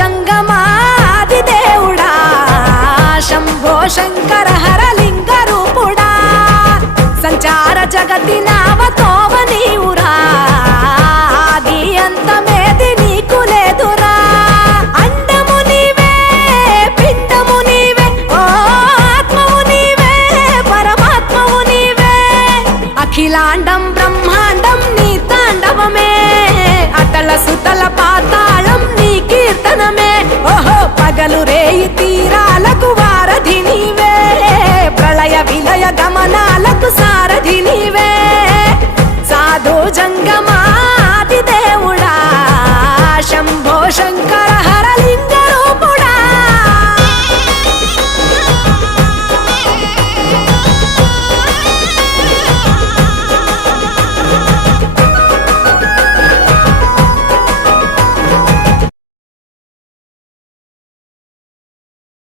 జంగమాది దేవుడా శంభో శంకర హరలింగ రూపుడా సంచార జగతి నావతోవ నీవురా ఆది అంతమేది నీకు లేదురా అండము నీవే పిండము నీవే ఓ ఆత్మవు నీవే పరమాత్మవు నీవే అఖిలాండం బ్రహ్మాండం నీ తాండవమే అతల సుతల పాతాళం నీ కీర్తనమే ఓహో పగలు రేయి తీరాలకు వారధి నీవే ప్రళయ విలయ గమనాలకు సారథి నీవే సాధు జంగమా